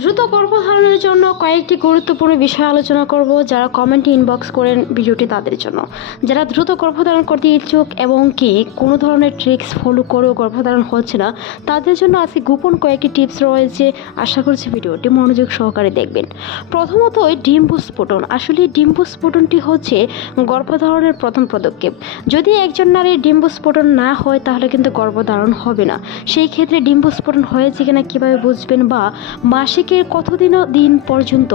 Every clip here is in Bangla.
দ্রুত গর্ভধারণের জন্য কয়েকটি গুরুত্বপূর্ণ বিষয় আলোচনা করব। যারা কমেন্টে ইনবক্স করেন ভিডিওটি তাদের জন্য, যারা দ্রুত গর্ভধারণ করতে ইচ্ছুক এবং কি কোনো ধরনের ট্রিক্স ফলো করেও গর্ভধারণ হচ্ছে না, তাদের জন্য আজকে গোপন কয়েকটি টিপস রয়েছে। আশা করছি ভিডিওটি মনোযোগ সহকারে দেখবেন। প্রথমতই ডিম্বস্ফোটন। আসলে ডিম্বস্ফোটনটি হচ্ছে গর্ভধারণের প্রথম পদক্ষেপ। যদি একজন নারীর ডিম্বস্ফোটন না হয় তাহলে কিন্তু গর্ভধারণ হবে না। সেই ক্ষেত্রে ডিম্বস্ফোটন হয়েছে কিনা কীভাবে বুঝবেন, বা মাসিকের দিন পর্যন্ত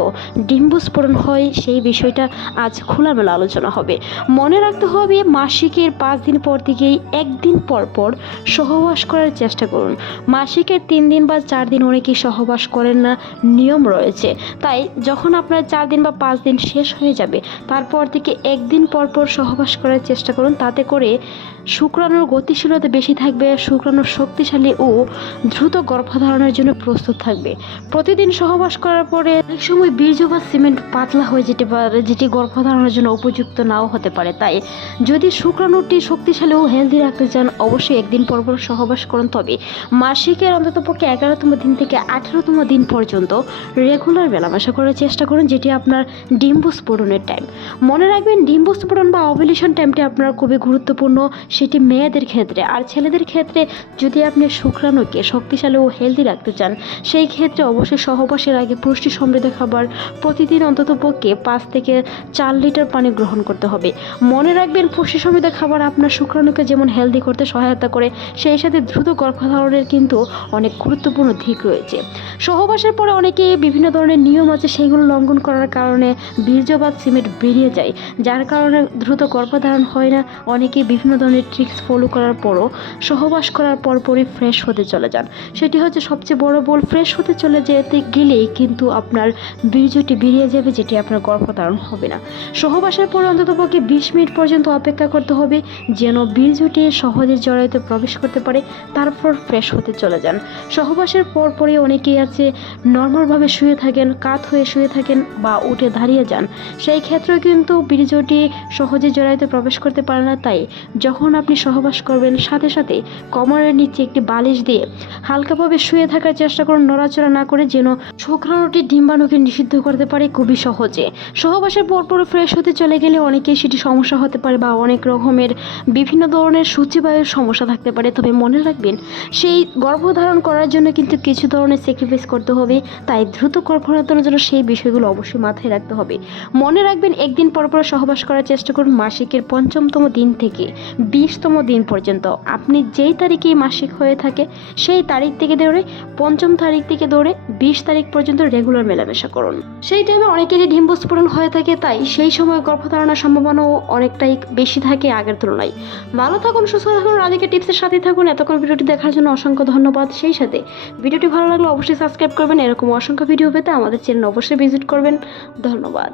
ডিম্বস্ফোটন হয় সেই বিষয়টা আজ খোলামেলা আলোচনা হবে। মনে রাখতে হবে, মাসিকের 5 দিন পর থেকেই একদিন পর পর সহবাস করার চেষ্টা করুন। মাসিকের 3 দিন বা 4 দিন অনেকেই সহবাস করেন না, নিয়ম রয়েছে। তাই যখন আপনার 4 দিন বা 5 দিন শেষ হয়ে যাবে তারপর থেকে একদিন পর পর সহবাস করার চেষ্টা করুন। তাতে করে শুক্রাণুর গতিশীলতা বেশি থাকবে, শুক্রাণু শক্তিশালী ও দ্রুত গর্ভধারণের জন্য প্রস্তুত থাকবে। প্রতিদিন সহবাস করার পরে অনেক সময় বীর্য বা সিমেন্ট পাতলা হয়ে যেতে পারে, যেটি গর্ভধারণের জন্য উপযুক্ত নাও হতে পারে। তাই যদি শুক্রাণুটি শক্তিশালী ও হেলদি রাখতে চান অবশ্যই একদিন পর পর সহবাস করুন। তবে মাসিকের অন্ততপক্ষে 11তম দিন থেকে 18তম দিন পর্যন্ত রেগুলার মেলামেশা করার চেষ্টা করুন, যেটি আপনার ডিম্বস্ফোটনের টাইম। মনে রাখবেন, ডিম্বস্ফোটন বা ওভুলেশন টাইমটি আপনার খুবই গুরুত্বপূর্ণ, সেটি মেয়েদের ক্ষেত্রে। আর ছেলেদের ক্ষেত্রে যদি আপনি শুক্রাণুকে শক্তিশালী ও হেলদি রাখতে চান সেই ক্ষেত্রে অবশ্যই সহবাসের আগে পুষ্টি সমৃদ্ধ খাবার প্রতিদিন অন্ততপক্ষে 5 থেকে 4 লিটার পানি গ্রহণ করতে হবে। মনে রাখবেন, পুষ্টি সমৃদ্ধ খাবার আপনার শুক্রাণুকে যেমন হেলদি করতে সহায়তা করে, সেই সাথে দ্রুত গর্ভধারণের কিন্তু অনেক গুরুত্বপূর্ণ দিক রয়েছে। সহবাসের পরে অনেকে বিভিন্ন ধরনের নিয়ম আছে, সেইগুলো লঙ্ঘন করার কারণে বীর্য বা সিমেন্ট বেরিয়ে যায়, যার কারণে দ্রুত গর্ভধারণ হয় না। অনেকে বিভিন্ন ধরনের ট্রিক্স ফলো করার পরও সহবাস করার পরপরই ফ্রেশ হতে চলে যান। সেটি হচ্ছে সবচেয়ে বড় ভুল। ফ্রেশ হতে চলে যেতে গেলেই কিন্তু আপনার বীর্যটি বেরিয়ে যাবে, যেটি আপনার গর্ভধারণ হবে না। সহবাসের পরে অন্ততপক্ষে 20 মিনিট পর্যন্ত অপেক্ষা করতে হবে যেন বীর্যটি সহজে জরায়ুতে প্রবেশ করতে পারে, তারপর ফ্রেশ হতে চলে যান। সহবাসের পরে অনেকেই আছে নর্মালভাবে শুয়ে থাকেন, কাত হয়ে শুয়ে থাকেন বা উঠে দাঁড়িয়ে যান, সেই ক্ষেত্রেও কিন্তু বীর্যটি সহজে জরায়ুতে প্রবেশ করতে পারে না। তাই যখন আপনি সহবাস করবেন সাথে সাথে কোমরের নিচে একটি বালিশ দিয়ে হালকাভাবে শুয়ে থাকার চেষ্টা করুন, নড়াচড়া না করে, যেন শুক্রাণুটি ডিম্বাণুকে নিষিদ্ধ করতে পারে খুবই সহজে। সহবাসের পরপর ফ্রেশ হতে চলে গেলে অনেকেই সেটি সমস্যা হতে পারে বা অনেক রকমের বিভিন্ন ধরনের সূচিবায়ুর সমস্যা থাকতে পারে। তবে মনে রাখবেন, সেই গর্ভধারণ করার জন্য কিন্তু কিছু ধরনের স্যাক্রিফাইস করতে হবে। তাই দ্রুত গর্ভধারণের জন্য সেই বিষয়গুলো অবশ্যই মাথায় রাখতে হবে। মনে রাখবেন, একদিন পর পর সহবাস করার চেষ্টা করুন মাসিকের 5তম দিন থেকে 20তম দিন পর্যন্ত। আপনি যেই তারিখেই মাসিক হয়ে থাকে সেই তারিখ থেকে ধরে 5ম তারিখ থেকে ধরে 20 তারিখ পর্যন্ত রেগুলার মেলামেশা করুন। সেই টাইমে অনেকেরই ডিম্বস্ফোটন হয়ে থাকে, তাই সেই সময় গর্ভধারণের সম্ভাবনাও অনেকটাই বেশি থাকে আগের তুলনায়। ভালো থাকুন, সুস্থ থাকুন, রাধিকা টিপসের সাথে থাকুন। এতক্ষণ ভিডিওটি দেখার জন্য অসংখ্য ধন্যবাদ। সেই সাথে ভিডিওটি ভালো লাগলে অবশ্যই সাবস্ক্রাইব করবেন। এরকম অসংখ্য ভিডিও পেতে আমাদের চ্যানেল অবশ্যই ভিজিট করবেন। ধন্যবাদ।